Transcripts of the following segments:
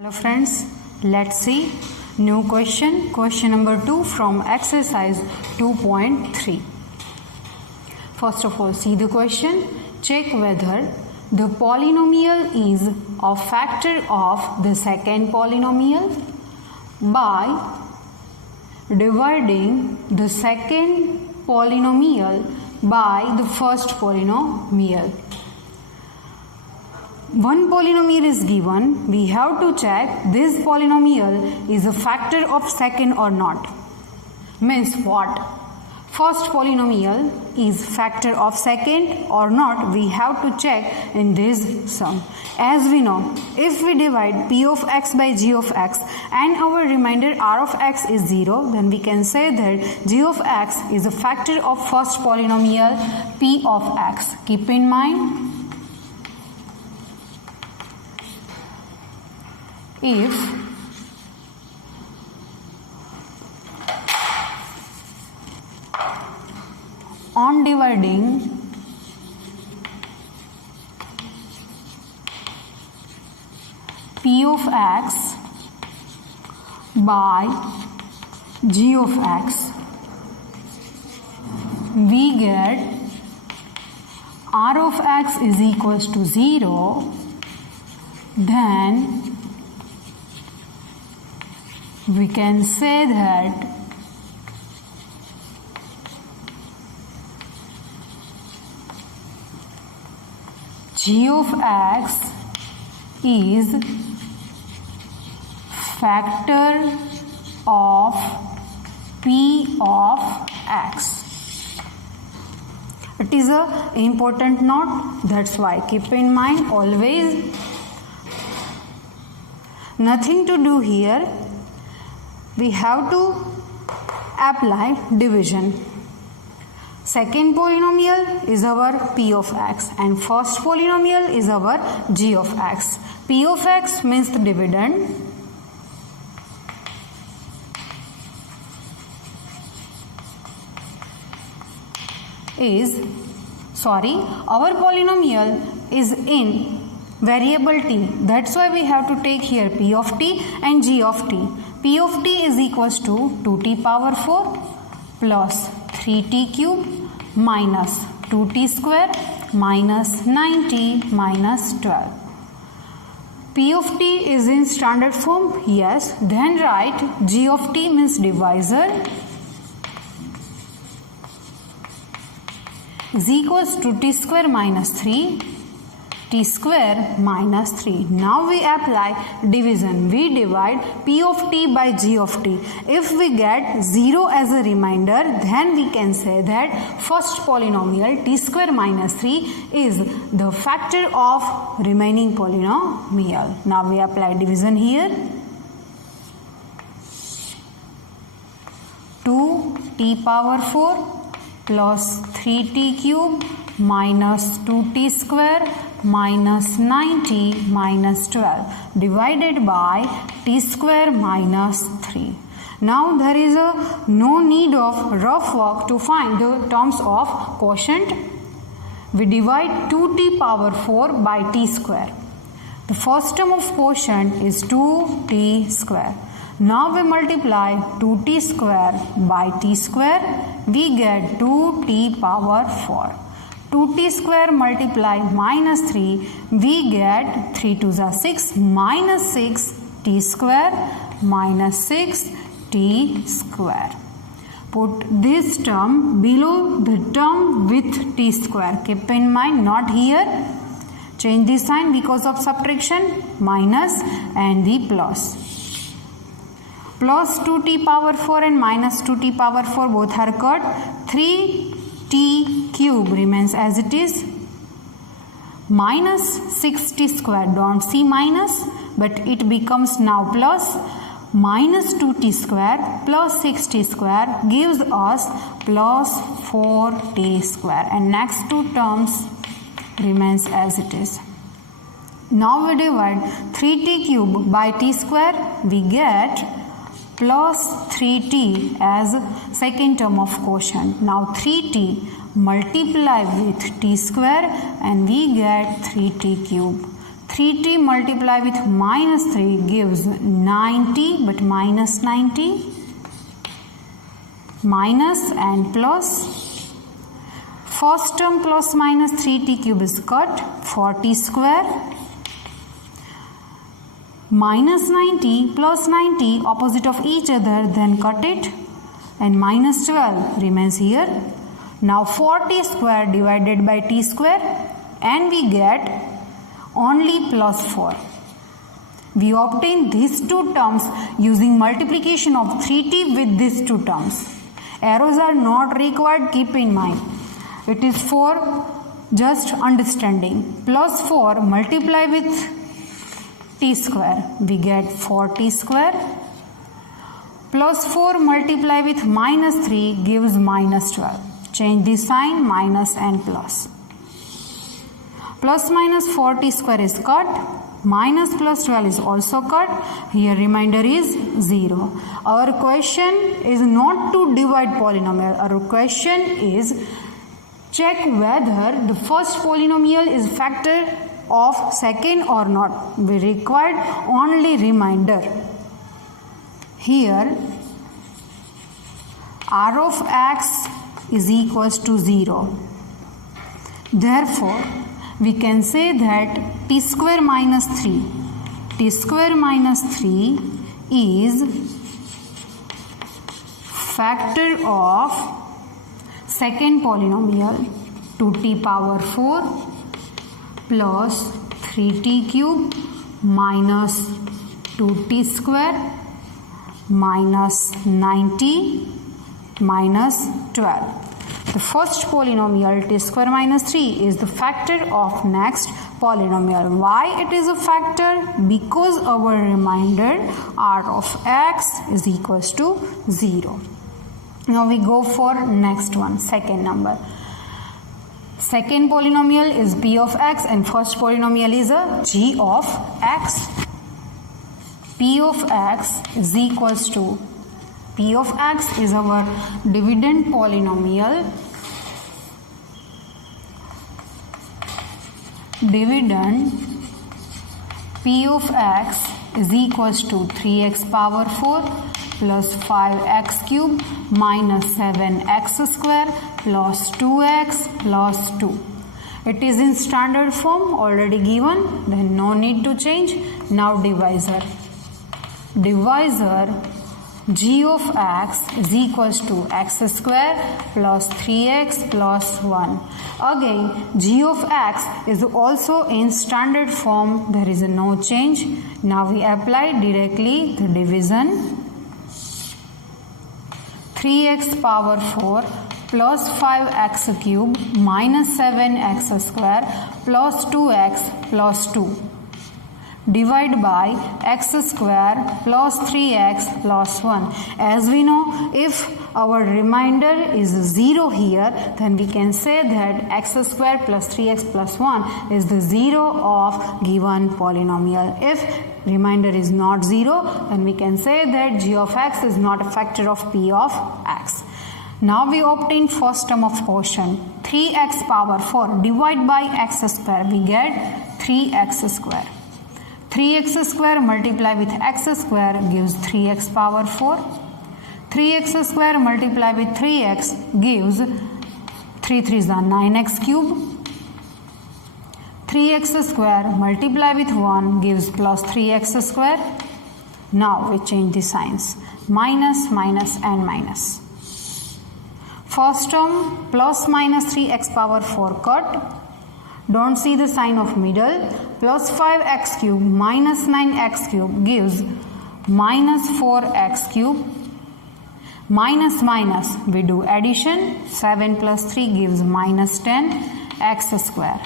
Hello friends, let's see new question. Question number 2 from exercise 2.3. First of all, see the question. Check whether the polynomial is a factor of the second polynomial by dividing the second polynomial by the first polynomial. One polynomial is given, we have to check this polynomial is a factor of second or not. Means what? First polynomial is factor of second or not, we have to check in this sum. As we know, if we divide p of x by g of x and our remainder r of x is 0, then we can say that g of x is a factor of first polynomial p of x. Keep in mind, if on dividing p of x by g of x, we get r of x is equals to 0, then we can say that g of x is factor of p of x. It is a important note, that's why keep in mind always. Nothing to do here. We have to apply division. Second polynomial is our p of x and first polynomial is our g of x. P of x means the dividend. Our polynomial is in variable t. That's why we have to take here p of t and g of t. P of t is equals to 2t power 4 plus 3t cube minus 2t square minus 9t minus 12. P of t is in standard form, yes. Then write g of t means divisor is equals to t square minus 3 t square minus 3. Now we apply division. We divide p of t by g of t. If we get 0 as a remainder, then we can say that first polynomial t square minus 3 is the factor of remaining polynomial. Now we apply division here. 2t power 4 plus 3t cube minus 2t square minus 9t minus 12 divided by t square minus 3. Now there is no need of rough work to find the terms of quotient. We divide 2t power 4 by t square. The first term of quotient is 2t square. Now we multiply 2t square by t square, we get 2t power 4. 2t square multiply minus 3, we get 3 to the 6 minus 6 t square minus 6 t square. Put this term below the term with t square. Keep in mind, not here. Change the sign because of subtraction, minus and the plus. Plus 2t power 4 and minus 2t power 4 both are cut. 3t cube remains as it is. Minus 6t square, don't see minus, but it becomes now plus. Minus 2t square plus 6t square gives us plus 4t square, and next two terms remains as it is. Now we divide 3t cube by t square, we get plus 3t as second term of quotient. Now 3t multiply with t square and we get 3t cube. 3t multiply with minus 3 gives 90, but minus 90, minus and plus. First term plus minus 3t cube is cut, 40 square. Minus 90 plus 90 opposite of each other, then cut it, and minus 12 remains here. Now 40 square divided by t square, and we get only plus 4. We obtain these two terms using multiplication of 3t with these two terms. Arrows are not required, keep in mind. It is for just understanding. Plus 4 multiply with t square, we get 40 square. Plus 4 multiply with minus 3 gives minus 12. Change the sign, minus and plus. Plus minus 40 square is cut. Minus plus 12 is also cut. Here remainder is 0. Our question is not to divide polynomial. Our question is check whether the first polynomial is factor of second or not. We required only remainder. Here r of x is equals to 0. Therefore, we can say that t square minus 3 is factor of second polynomial 2t power 4 plus 3t cube minus 2t square minus 90 minus 12. The first polynomial t square minus 3 is the factor of next polynomial. Why it is a factor? Because our remainder r of x is equals to 0. Now we go for next one, second number. Second polynomial is p of x and first polynomial is a g of x. P of x is equals to, p of x is our dividend polynomial. Dividend p of x is equals to 3x power 4 plus 5x cube minus 7x square plus 2x plus 2. It is in standard form already given, then no need to change. Now divisor. Divisor g of x is equals to x square plus 3x plus 1. Again, g of x is also in standard form. There is no change. Now we apply directly the division. 3x power 4 plus 5x cube minus 7x square plus 2x plus 2. Divide by x square plus 3x plus 1. As we know, if our remainder is 0 here, then we can say that x square plus 3x plus 1 is the 0 of given polynomial. If remainder is not 0, then we can say that g of x is not a factor of p of x. Now we obtain first term of quotient. 3x power 4 divided by x square, we get 3x square. 3x square multiply with x square gives 3x power 4. 3x square multiply with 3x gives 3 3s are 9x cube. 3x square multiply with 1 gives plus 3x square. Now we change the signs. Minus, minus and minus. First term plus minus 3x power 4 cut. Don't see the sign of middle. Plus 5x cube minus 9x cube gives minus 4x cube. Minus minus, we do addition. 7 plus 3 gives minus 10 x square.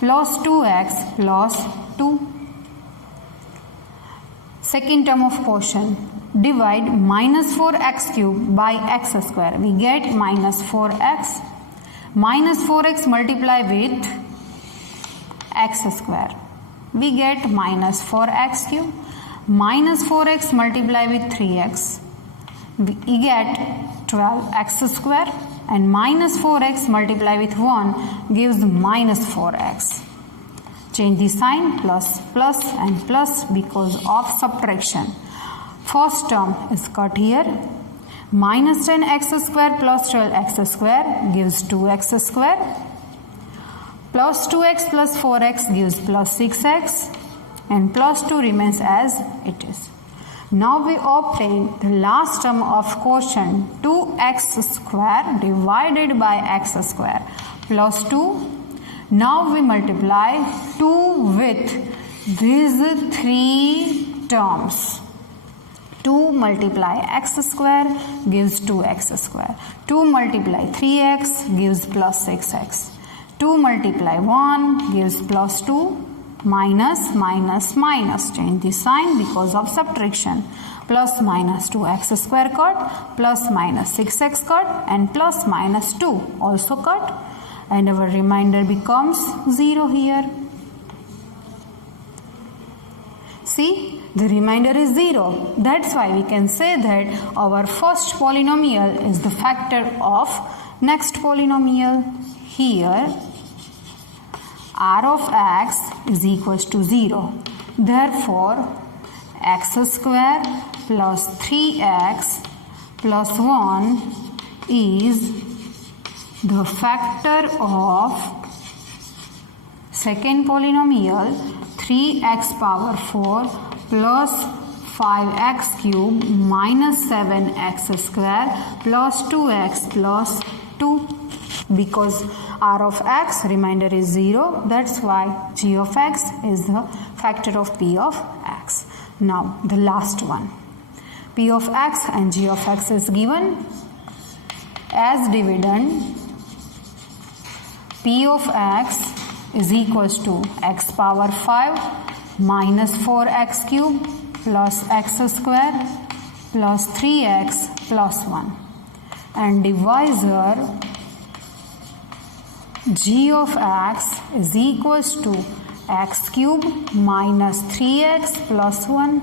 Plus 2x plus 2. Second term of quotient. Divide minus 4x cube by x square. We get minus 4x. Minus 4x multiply with x square. We get minus 4x cube. Minus 4x multiply with 3x. We get 12x square. And minus 4x multiply with 1 gives minus 4x. Change the sign, plus, plus and plus because of subtraction. First term is cut here. Minus 10x square plus 12x square gives 2x square. Plus 2x plus 4x gives plus 6x. And plus 2 remains as it is. Now we obtain the last term of quotient 2x square divided by x square plus 2. Now we multiply 2 with these 3 terms. 2 multiply x square gives 2x square. 2 multiply 3x gives plus 6x. 2 multiply 1 gives plus 2. Minus, minus, minus. Change the sign because of subtraction. Plus minus 2x square cut, plus minus 6x cut, and plus minus 2 also cut. And our remainder becomes 0 here. See, the remainder is 0. That's why we can say that our first polynomial is the factor of next polynomial. Here, r of x is equals to 0. Therefore, x square plus 3x plus 1 is the factor of second polynomial 3x power 4 plus 5x cube minus 7x square plus 2x plus 2. Because r of x remainder is 0, that's why g of x is the factor of p of x. Now the last one, p of x and g of x is given as dividend. P of x is equals to x power 5 minus 4x cube plus x square plus 3x plus 1, and divisor g of x is equals to x cube minus 3x plus 1.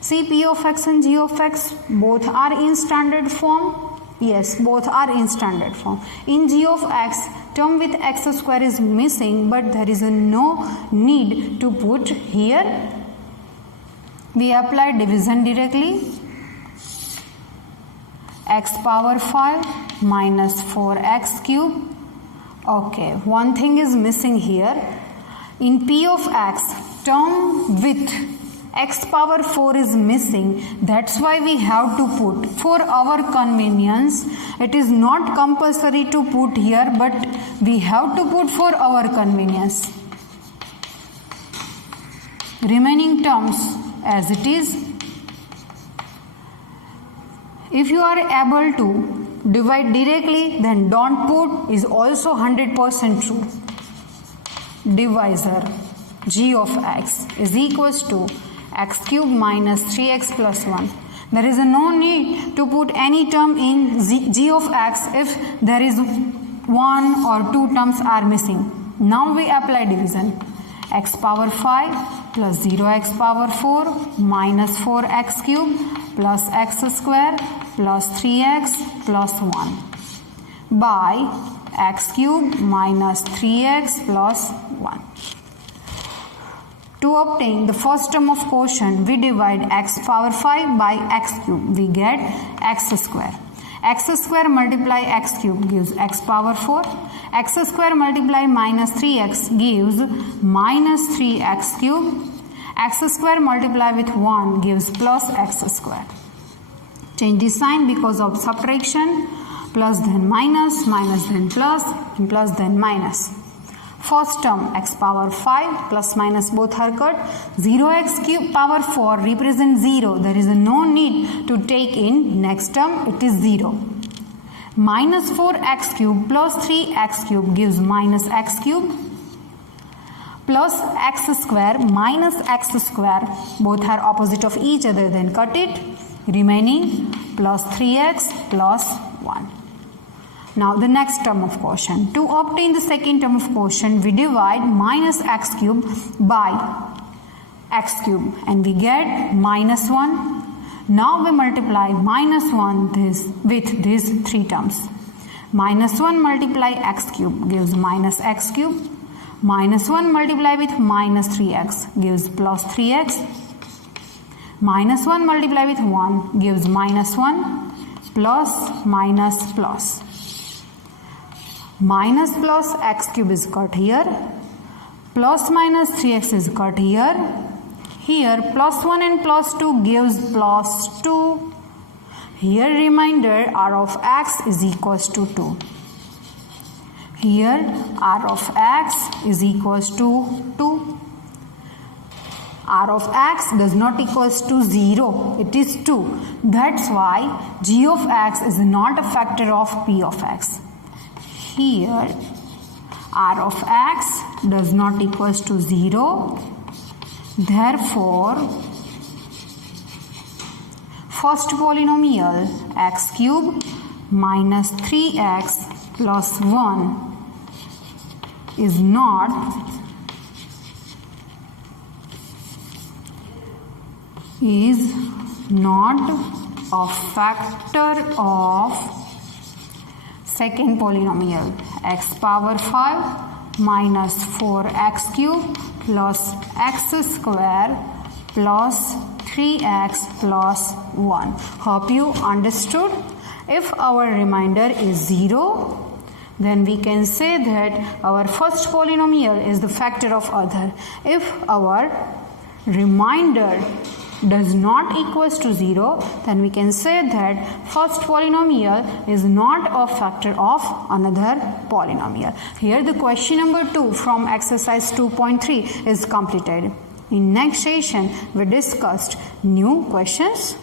See, p of x and g of x both are in standard form. Yes, both are in standard form. In g of x, term with x square is missing, but there is no need to put here. We apply division directly. X power 5 minus 4x cube. Okay, one thing is missing here. In p of x, term with x power 4 is missing. That's why we have to put. For our convenience, it is not compulsory to put here, but we have to put for our convenience. Remaining terms as it is. If you are able to divide directly, then don't put is also 100% true. Divisor g of x is equals to x cube minus 3x plus 1. There is no need to put any term in g of x if there is 1 or 2 terms are missing. Now we apply division. X power 5 plus 0x power 4 minus 4x cube plus x square plus 3x plus 1 by x cube minus 3x plus 1. To obtain the first term of quotient, we divide x power 5 by x cube. We get x square. X square multiply x cube gives x power 4. X square multiply minus 3x gives minus 3x cube. X square multiply with 1 gives plus x square. Change the sign because of subtraction. Plus then minus, minus then plus, and plus then minus. First term x power 5 plus minus both are cut. 0x cube power 4 represents 0. There is no need to take in next term, it is 0. Minus 4x cube plus 3x cube gives minus x cube. Plus x square minus x square, both are opposite of each other, then cut it. Remaining plus 3x plus 1. Now the next term of quotient. To obtain the second term of quotient, we divide minus x cube by x cube and we get minus 1. Now we multiply minus 1 with these 3 terms. Minus 1 multiply x cube gives minus x cube. Minus 1 multiplied with minus 3x gives plus 3x. Minus 1 multiplied with 1 gives minus 1. Plus minus plus. Minus plus x cube is cut here. Plus minus 3x is cut here. Here plus 1 and plus 2 gives plus 2. Here remainder r of x is equals to 2. Here r of x is equals to 2. R of x does not equals to 0. It is 2. That's why g of x is not a factor of p of x. Here r of x does not equals to 0. Therefore, first polynomial x cube minus 3x plus 1 is not a factor of second polynomial x power 5 minus 4x cube plus x square plus 3x plus 1. Hope you understood. If our remainder is 0, then we can say that our first polynomial is the factor of other. If our remainder does not equals to 0, then we can say that first polynomial is not a factor of another polynomial. Here the question number 2 from exercise 2.3 is completed. In next session we discussed new questions.